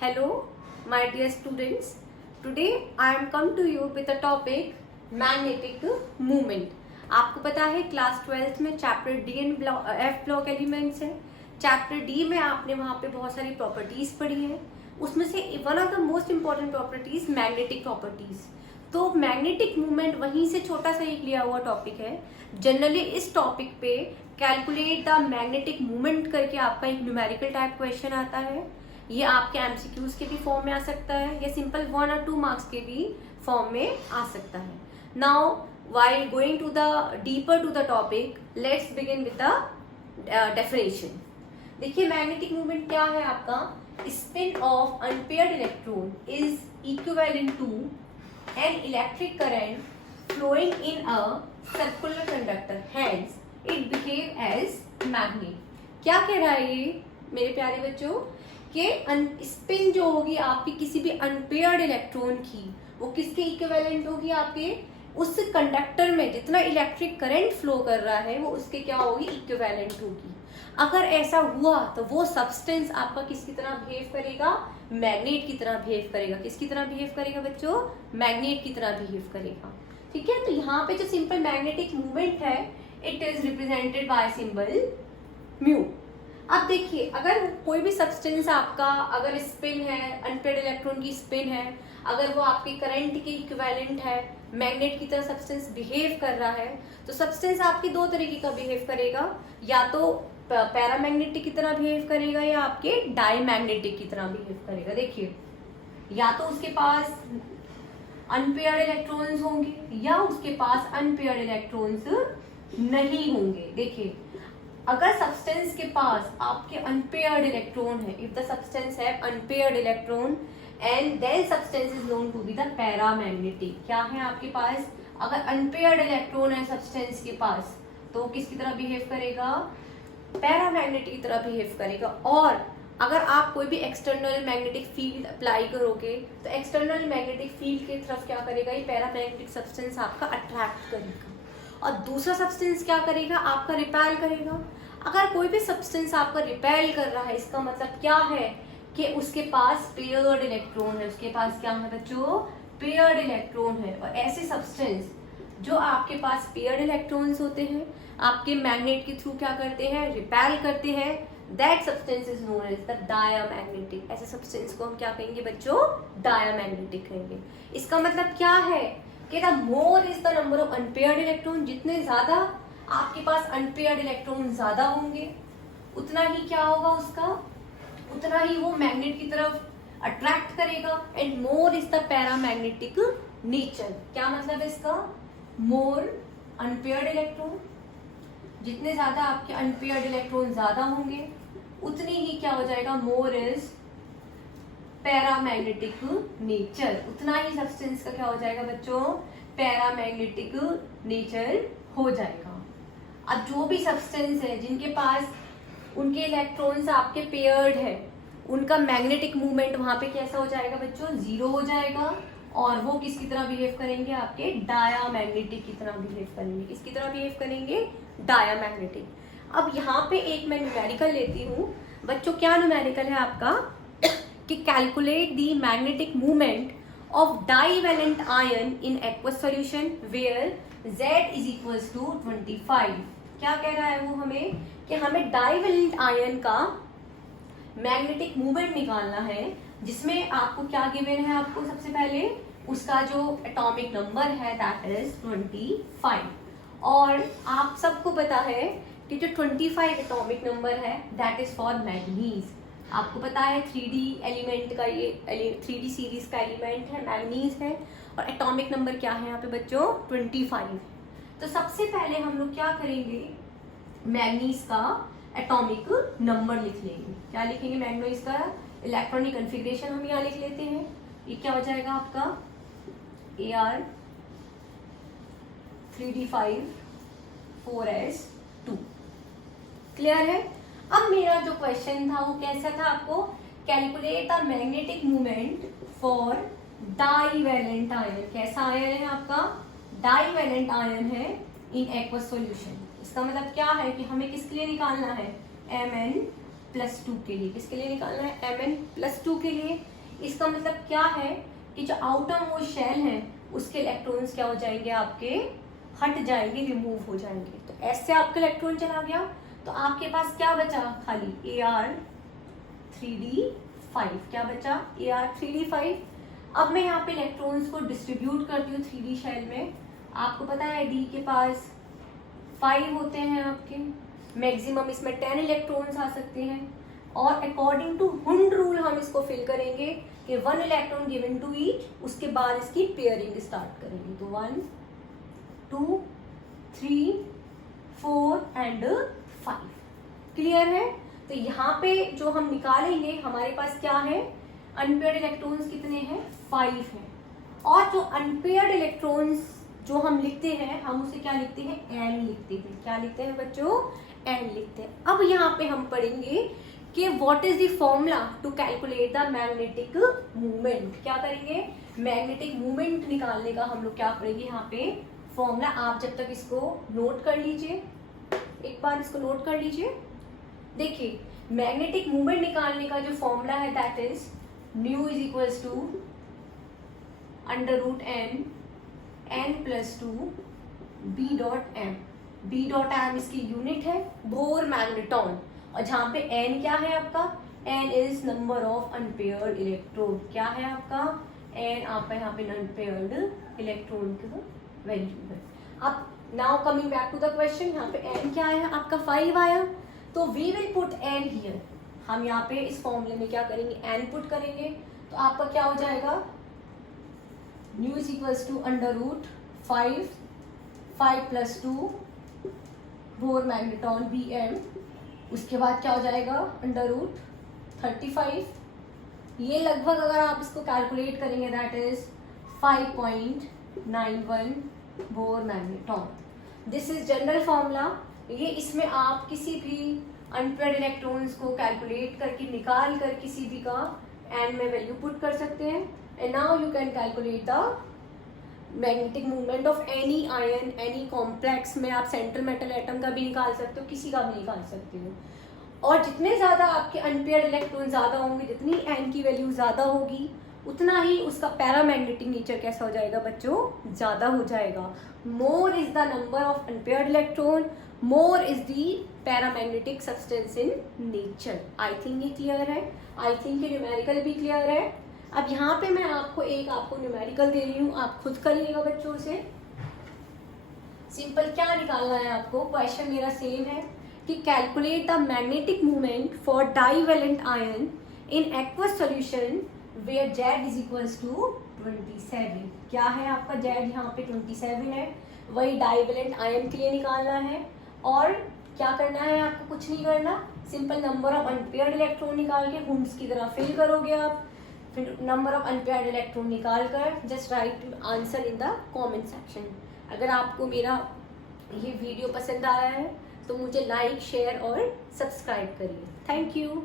Hello, my dear students. Today I am come to you with the topic magnetic movement. आपको पता है class 12th में chapter D and F block elements है. Chapter D में आपने वहाँ पे बहुत सारी प्रॉपर्टीज पढ़ी है. उसमें से one of the most important properties magnetic properties. तो मैग्नेटिक मूवमेंट वहीं से छोटा सा एक लिया हुआ टॉपिक है. जनरली इस टॉपिक पे कैलकुलेट द मैग्नेटिक मूवमेंट करके आपका एक न्यूमेरिकल टाइप क्वेश्चन आता है. ये आपके एमसीक्यूज के भी फॉर्म में आ सकता है या सिंपल 1 और 2 मार्क्स के भी फॉर्म में आ सकता है. Now while going to the deeper to the topic, let's begin with the definition. देखिए मैग्नेटिक मूवमेंट क्या है आपका. Spin of unpaired electron is equivalent to an electric current flowing in a circular conductor, hence it behave as magnet. क्या कह रहा है ये मेरे प्यारे बच्चों कि स्पिन जो होगी आपकी किसी भी अनपेयर्ड इलेक्ट्रॉन की, वो किसके इक्विवेलेंट होगी, आपके उस कंडक्टर में जितना इलेक्ट्रिक करंट फ्लो कर रहा है वो उसके क्या होगी, इक्विवेलेंट होगी. अगर ऐसा हुआ तो वो सब्सटेंस आपका किसकी तरह बिहेव करेगा, मैग्नेट की तरह बिहेव करेगा. किसकी तरह बिहेव करेगा बच्चों, मैग्नेट की तरह बिहेव करेगा. ठीक है. तो यहाँ पे जो सिंपल मैग्नेटिक मूवमेंट है it is represented by symbol mu. अब देखिए अगर कोई भी सब्सटेंस आपका अगर स्पिन है, अनपेयर्ड इलेक्ट्रॉन की स्पिन है, अगर वो आपके करंट के इक्विवेलेंट है, मैग्नेट की तरह सब्सटेंस बिहेव कर रहा है, तो सब्सटेंस आपकी दो तरीके का बिहेव करेगा. या तो पैरामैग्नेटिक की तरह बिहेव करेगा या आपके डायमैग्नेटिक की तरह बिहेव करेगा. देखिए या तो उसके पास अनपेयर्ड इलेक्ट्रॉन्स होंगे या उसके पास अनपेयर्ड इलेक्ट्रॉन्स नहीं होंगे. देखिए अगर सब्सटेंस के पास आपके अनपेयर्ड इलेक्ट्रॉन है, इफ द सब्सटेंस है unpaired electron and then substance is known to be the paramagnetic. क्या है आपके पास, अगर अनपेयर्ड इलेक्ट्रॉन है सब्सटेंस के पास तो किसकी तरह बिहेव करेगा, पैरामैग्नेटिक की तरह बिहेव करेगा. और अगर आप कोई भी एक्सटर्नल मैग्नेटिक फील्ड अप्लाई करोगे तो एक्सटर्नल मैग्नेटिक फील्ड की तरफ क्या करेगा, ये पैरामैग्नेटिक सब्सटेंस आपका अट्रैक्ट करेगा और दूसरा सब्सटेंस क्या करेगा, आपका रिपेल करेगा. अगर कोई भी सब्सटेंस आपका रिपेल कर रहा है इसका मतलब क्या है कि उसके पास पेयर्ड इलेक्ट्रॉन है. उसके पास क्या है बच्चों, पेयर्ड इलेक्ट्रॉन है. और ऐसे सब्सटेंस जो आपके पास पेयर्ड इलेक्ट्रॉन्स होते हैं आपके मैग्नेट के थ्रू क्या करते हैं, रिपेल करते हैं. That substance is known as the diamagnetic. ऐसे सब्सटेंस को हम क्या कहेंगे बच्चों, डायमैग्नेटिक कहेंगे. इसका मतलब क्या है कि the more is the number of unpaired electron, जितने ज्यादा आपके पास अनपेयर्ड इलेक्ट्रॉन ज्यादा होंगे उतना ही क्या होगा उसका, उतना ही वो मैग्नेट की तरफ अट्रैक्ट करेगा. And more is the paramagnetic nature. क्या मतलब है इसका, मोर अनपेयर्ड इलेक्ट्रॉन, जितने ज्यादा आपके अनपेयर्ड इलेक्ट्रॉन ज्यादा होंगे उतनी ही क्या हो जाएगा, मोर इज पैरामैग्नेटिक नेचर. उतना ही सब्सटेंस का क्या हो जाएगा बच्चों, पैरामैग्नेटिक नेचर हो जाएगा. अब जो भी सब्सटेंस है जिनके पास उनके इलेक्ट्रॉन्स आपके पेयर्ड है उनका मैग्नेटिक मूवमेंट वहां पे कैसा हो जाएगा बच्चों, 0 हो जाएगा. और वो किसकी तरह बिहेव करेंगे, आपके डायमैग्नेटिक की तरह बिहेव करेंगे. किसकी तरह बिहेव करेंगे, डायमैग्नेटिक. अब यहाँ पे एक मैं न्यूमेरिकल लेती हूँ बच्चों. क्या न्यूमेरिकल है आपका कि calculate the magnetic movement of divalent ion in aqueous solution where Z is equals to 25. क्या कह रहा है वो हमें कि हमें डाइवेलेंट आयन का मैग्नेटिक मूवमेंट निकालना है जिसमें आपको क्या गिवन है, आपको सबसे पहले उसका जो एटॉमिक नंबर है दैट इज 25. और आप सबको पता है कि जो 25 एटॉमिक नंबर है दैट इज फॉर मैग्नीज. आपको पता है 3D एलिमेंट का ये 3D सीरीज का एलिमेंट है, मैग्नीज है. और एटॉमिक नंबर क्या है यहाँ पे बच्चों, 25. तो सबसे पहले हम लोग क्या करेंगे, मैग्नीज का एटॉमिक नंबर लिख लेंगे. क्या लिखेंगे, मैग्नीज का इलेक्ट्रॉनिक कॉन्फ़िगरेशन हम यहाँ लिख लेते हैं. ये क्या हो जाएगा आपका Ar 3d5 4s2. क्लियर है. अब मेरा जो क्वेश्चन था वो कैसा था, आपको calculate the magnetic movement for divalent ion. कैसा आयन है आपका, डाइवेलेंट आयन है इन एक्वस सॉल्यूशन. इसका मतलब क्या है कि हमें किसके लिए निकालना है, Mn +2 के लिए। किसके लिए निकालना है? Mn+2 के लिए। इसका मतलब क्या है कि जो आउटर मोस्ट शेल है उसके इलेक्ट्रॉन्स क्या हो जाएंगे? आपके हट जाएंगे, रिमूव हो जाएंगे। तो ऐसे आपका इलेक्ट्रॉन चला गया, तो आपके पास क्या बचा? खाली Ar3d5। क्या बचा? Ar3d5। अब मैं यहाँ पे इलेक्ट्रॉन्स को डिस्ट्रीब्यूट करती हूँ 3d शेल में। आपको पता है d के पास 5 होते हैं आपके, मैक्सिमम इसमें 10 इलेक्ट्रॉन्स आ सकते हैं, और अकॉर्डिंग टू हुंड रूल हम इसको फिल करेंगे कि 1 इलेक्ट्रॉन गिवन टू ईच, उसके बाद इसकी पेयरिंग स्टार्ट करेंगे। तो 1 2 3 4 एंड 5। क्लियर है? तो यहाँ पे जो हम निकालेंगे हमारे पास क्या है? अनपेयर्ड इलेक्ट्रॉन्स कितने हैं? 5 हैं। और जो अनपेयर्ड इलेक्ट्रॉन्स जो हम लिखते हैं, हम उसे क्या लिखते हैं? एन लिखते हैं। क्या लिखते हैं बच्चों? एन लिखते हैं। अब यहाँ पे हम पढ़ेंगे कि what is the formula to calculate the magnetic movement. क्या करेंगे? मैग्नेटिक मूवमेंट निकालने का हम लोग क्या पढ़ेंगे यहाँ पे? फॉर्मूला। आप जब तक इसको नोट कर लीजिए, एक बार इसको नोट कर लीजिए। देखिए, मैग्नेटिक मूवमेंट निकालने का जो फॉर्मूला है that is mu is equals to n+2 B.m। B.m इसकी यूनिट है बोर मैग्नेटॉन, और जहाँ पे n क्या है आपका? n is number of unpaired electron. क्या है आपका? n आपका यहाँ पे अनपेयर्ड इलेक्ट्रॉन का वैल्यू है। अब now coming back to the question, यहाँ पे n क्या आया? आपका 5 आया। तो we will put n here. हम यहाँ पे इस फॉर्मूले में क्या करेंगे? n पुट करेंगे। तो आपका क्या हो जाएगा? Mu is equals to √5 +2 Bohr magneton Bm। उसके बाद क्या हो जाएगा? √35। ये लगभग अगर आप इसको कैलकुलेट करेंगे that is 5.91 bore magneton. This is general formula. ये इसमें आप किसी भी अनपेयर्ड इलेक्ट्रॉन्स को कैलकुलेट करके निकाल कर किसी भी का एन में वैल्यू पुट कर सकते हैं। And now you can calculate the magnetic movement of any ion, any complex में। आप सेंट्रल मेटल एटम का भी निकाल सकते हो, किसी का भी निकाल सकते हो। और जितने ज़्यादा आपके अनपेयर्ड इलेक्ट्रॉन ज़्यादा होंगे, जितनी एन की वैल्यू ज़्यादा होगी, उतना ही उसका पैरामैग्नेटिक नेचर कैसा हो जाएगा बच्चों? ज़्यादा हो जाएगा। More is the number of unpaired electron, more is the paramagnetic substance in nature. I think ये क्लियर है। आई थिंक ये न्यूमेरिकल भी क्लियर है। अब यहाँ पे मैं आपको न्यूमेरिकल दे रही हूँ, आप खुद करिएगा बच्चों से। सिंपल क्या निकालना है आपको? क्वेश्चन मेरा सेम है कि calculate the magnetic movement for divalent ion in aqueous solution where Z is equals to 27। क्या है आपका? Z यहाँ पे 27 है। वही डाइवेलेंट आयन के लिए निकालना है। और क्या करना है आपको? कुछ नहीं करना, simple number of unpaired electron निकाल के हुंड्स की तरह फिल करोगे आप। फिर नंबर ऑफ अनपेयर्ड इलेक्ट्रॉन निकाल कर just right answer in the comment section. अगर आपको मेरा ये वीडियो पसंद आया है तो मुझे लाइक, शेयर और सब्सक्राइब करिए। Thank you.